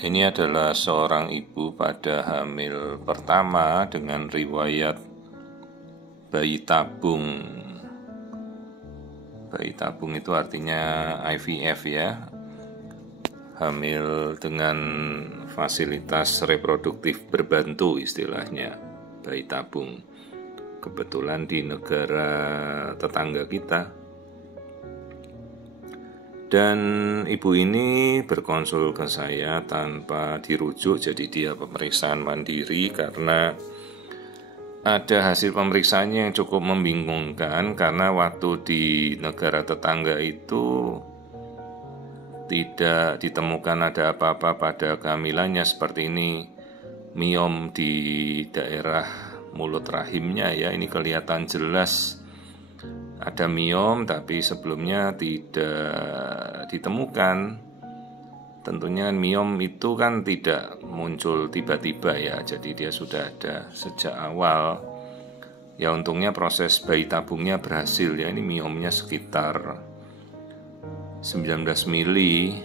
Ini adalah seorang ibu pada hamil pertama dengan riwayat bayi tabung. Bayi tabung itu artinya IVF ya, hamil dengan fasilitas reproduktif berbantu istilahnya, bayi tabung. Kebetulan di negara tetangga kita. Dan ibu ini berkonsul ke saya tanpa dirujuk, jadi dia pemeriksaan mandiri karena ada hasil pemeriksaannya yang cukup membingungkan karena waktu di negara tetangga itu tidak ditemukan ada apa-apa pada kehamilannya seperti ini. Miom di daerah mulut rahimnya ya, ini kelihatan jelas ada miom, tapi sebelumnya tidak ditemukan. Tentunya miom itu kan tidak muncul tiba-tiba ya, jadi dia sudah ada sejak awal. Ya untungnya proses bayi tabungnya berhasil ya, ini miomnya sekitar 19 mili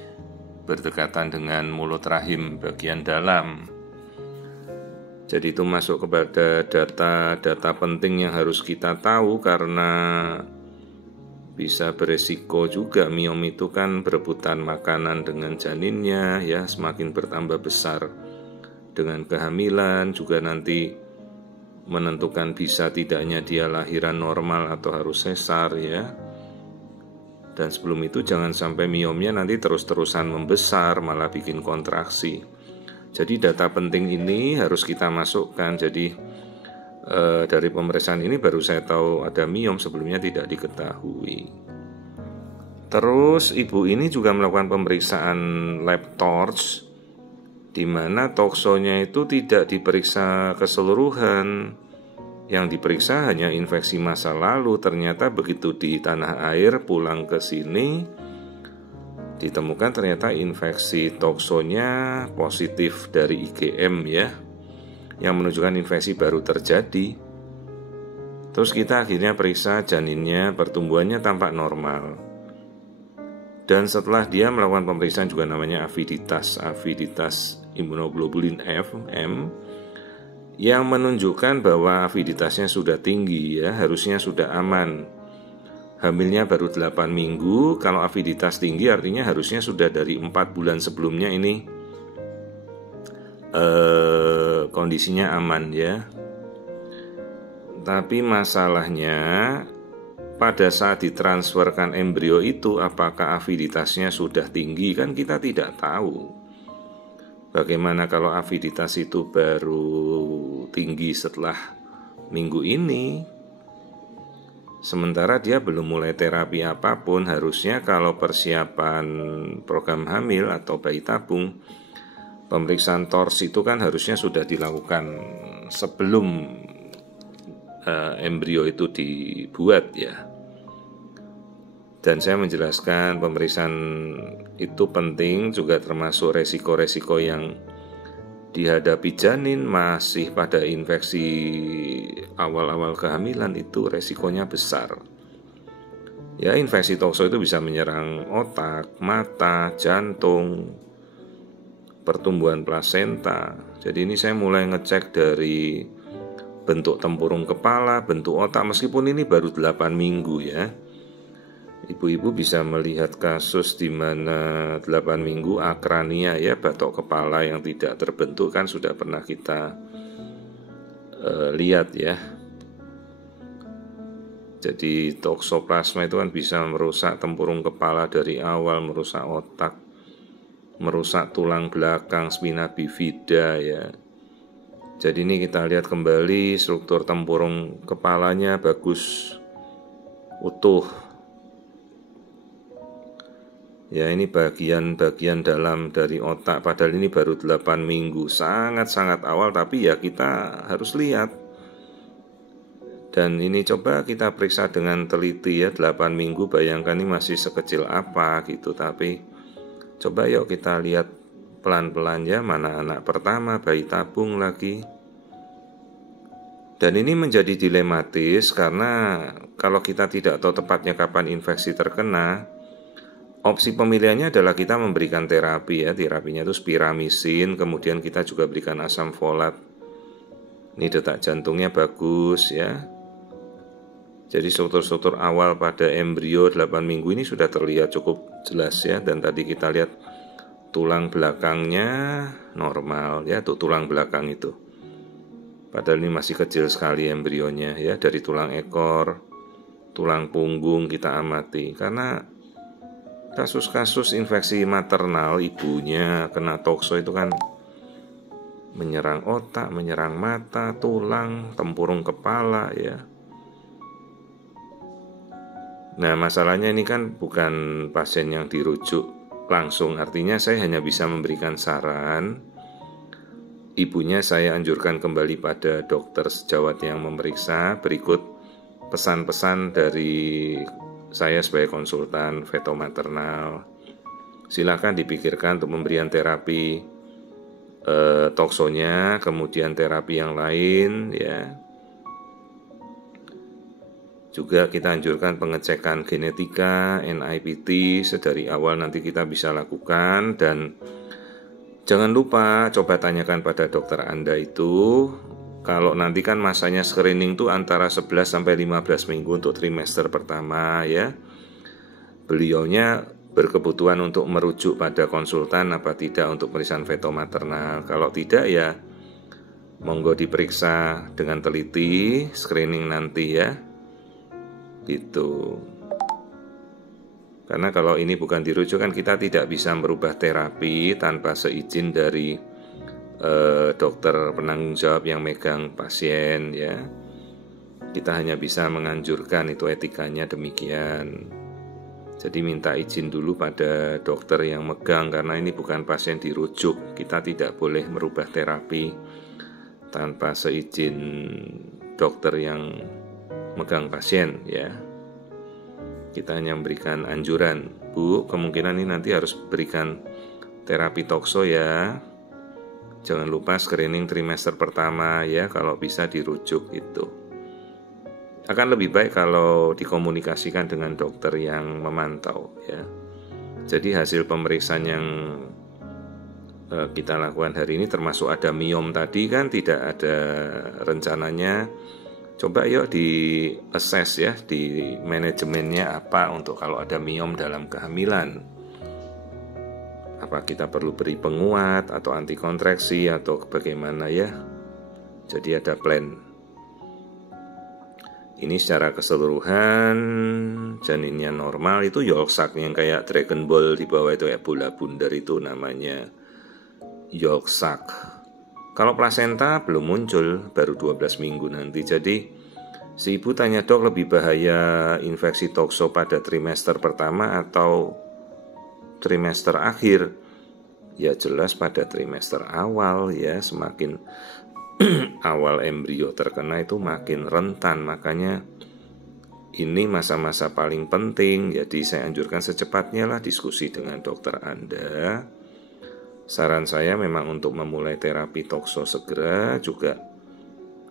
berdekatan dengan mulut rahim bagian dalam. Jadi itu masuk kepada data-data penting yang harus kita tahu karena bisa beresiko juga. Miom itu kan berebutan makanan dengan janinnya ya, semakin bertambah besar dengan kehamilan, juga nanti menentukan bisa tidaknya dia lahiran normal atau harus sesar ya. Dan sebelum itu jangan sampai miomnya nanti terus-terusan membesar malah bikin kontraksi. Jadi data penting ini harus kita masukkan. Jadi dari pemeriksaan ini baru saya tahu ada miom, sebelumnya tidak diketahui. Terus ibu ini juga melakukan pemeriksaan lab torch, di mana toksonya itu tidak diperiksa keseluruhan. Yang diperiksa hanya infeksi masa lalu. Ternyata begitu di tanah air pulang ke sini, ditemukan ternyata infeksi toksonya positif dari IgM ya, yang menunjukkan infeksi baru terjadi. Terus kita akhirnya periksa janinnya, pertumbuhannya tampak normal. Dan setelah dia melakukan pemeriksaan juga namanya aviditas imunoglobulin FM, yang menunjukkan bahwa aviditasnya sudah tinggi ya, harusnya sudah aman. Hamilnya baru 8 minggu, kalau aviditas tinggi artinya harusnya sudah dari 4 bulan sebelumnya ini kondisinya aman ya. Tapi masalahnya pada saat ditransferkan embrio itu apakah aviditasnya sudah tinggi, kan kita tidak tahu. Bagaimana kalau aviditas itu baru tinggi setelah minggu ini, sementara dia belum mulai terapi apapun? Harusnya kalau persiapan program hamil atau bayi tabung, pemeriksaan TORS itu kan harusnya sudah dilakukan sebelum embrio itu dibuat ya. Dan saya menjelaskan pemeriksaan itu penting juga, termasuk resiko-resiko yang dihadapi janin masih pada infeksi awal-awal kehamilan, itu resikonya besar. Ya, infeksi tokso itu bisa menyerang otak, mata, jantung, pertumbuhan plasenta. Jadi ini saya mulai ngecek dari bentuk tempurung kepala, bentuk otak, meskipun ini baru 8 minggu ya. Ibu-ibu bisa melihat kasus di mana 8 minggu akrania ya, batok kepala yang tidak terbentuk kan sudah pernah kita lihat ya. Jadi toksoplasma itu kan bisa merusak tempurung kepala dari awal, merusak otak, merusak tulang belakang, spina bifida ya. Jadi ini kita lihat kembali struktur tempurung kepalanya bagus, utuh. Ya, ini bagian-bagian dalam dari otak, padahal ini baru 8 minggu, sangat-sangat awal, tapi ya kita harus lihat. Dan ini coba kita periksa dengan teliti ya, 8 minggu, bayangkan ini masih sekecil apa gitu. Tapi coba yuk kita lihat pelan-pelan ya, mana anak pertama, bayi tabung lagi. Dan ini menjadi dilematis karena kalau kita tidak tahu tepatnya kapan infeksi terkena, opsi pemilihannya adalah kita memberikan terapi ya. Terapinya itu spiramisin, kemudian kita juga berikan asam folat. Ini detak jantungnya bagus ya. Jadi struktur-struktur awal pada embrio 8 minggu ini sudah terlihat cukup jelas ya. Dan tadi kita lihat tulang belakangnya normal ya, tuh tulang belakang itu. Padahal ini masih kecil sekali embrionya ya. Dari tulang ekor, tulang punggung kita amati. Karena kasus-kasus infeksi maternal ibunya kena tokso itu kan menyerang otak, menyerang mata, tulang, tempurung kepala ya. Nah, masalahnya ini kan bukan pasien yang dirujuk langsung, artinya saya hanya bisa memberikan saran. Ibunya saya anjurkan kembali pada dokter sejawat yang memeriksa. Berikut pesan-pesan dari saya sebagai konsultan fetomaternal. Silakan dipikirkan untuk pemberian terapi toksonya, kemudian terapi yang lain ya. Juga kita anjurkan pengecekan genetika, NIPT sedari awal nanti kita bisa lakukan. Dan jangan lupa coba tanyakan pada dokter Anda itu, kalau nanti kan masanya screening itu antara 11 sampai 15 minggu untuk trimester pertama ya. Beliaunya berkebutuhan untuk merujuk pada konsultan apa tidak untuk pemeriksaan fetomaternal. Kalau tidak ya monggo diperiksa dengan teliti screening nanti ya. Gitu. Karena kalau ini bukan dirujuk kan kita tidak bisa merubah terapi tanpa seizin dari dokter penanggung jawab yang megang pasien ya. Kita hanya bisa menganjurkan, itu etikanya demikian. Jadi minta izin dulu pada dokter yang megang, karena ini bukan pasien dirujuk. Kita tidak boleh merubah terapi tanpa seizin dokter yang megang pasien ya. Kita hanya memberikan anjuran, Bu, kemungkinan ini nanti harus berikan terapi tokso ya. Jangan lupa screening trimester pertama ya, kalau bisa dirujuk itu. Akan lebih baik kalau dikomunikasikan dengan dokter yang memantau ya. Jadi hasil pemeriksaan yang kita lakukan hari ini termasuk ada miom tadi kan, tidak ada rencananya. Coba yuk di assess ya, di manajemennya apa untuk kalau ada miom dalam kehamilan. Apa kita perlu beri penguat atau anti kontraksi atau bagaimana ya. Jadi ada plan. Ini secara keseluruhan janinnya normal, itu yolk sac yang kayak Dragon Ball di bawah itu ya, bola bundar itu namanya yolk sac. Kalau plasenta belum muncul, baru 12 minggu nanti. Jadi si ibu tanya, dok, lebih bahaya infeksi tokso pada trimester pertama atau trimester akhir? Ya jelas pada trimester awal ya, semakin awal embrio terkena itu makin rentan. Makanya ini masa-masa paling penting. Jadi saya anjurkan secepatnya lah diskusi dengan dokter Anda. Saran saya memang untuk memulai terapi tokso segera, juga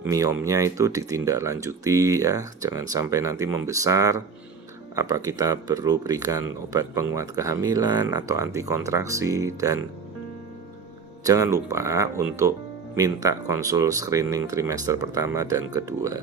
miomnya itu ditindaklanjuti ya, jangan sampai nanti membesar. Apa kita perlu berikan obat penguat kehamilan atau anti kontraksi, dan jangan lupa untuk minta konsul screening trimester pertama dan kedua.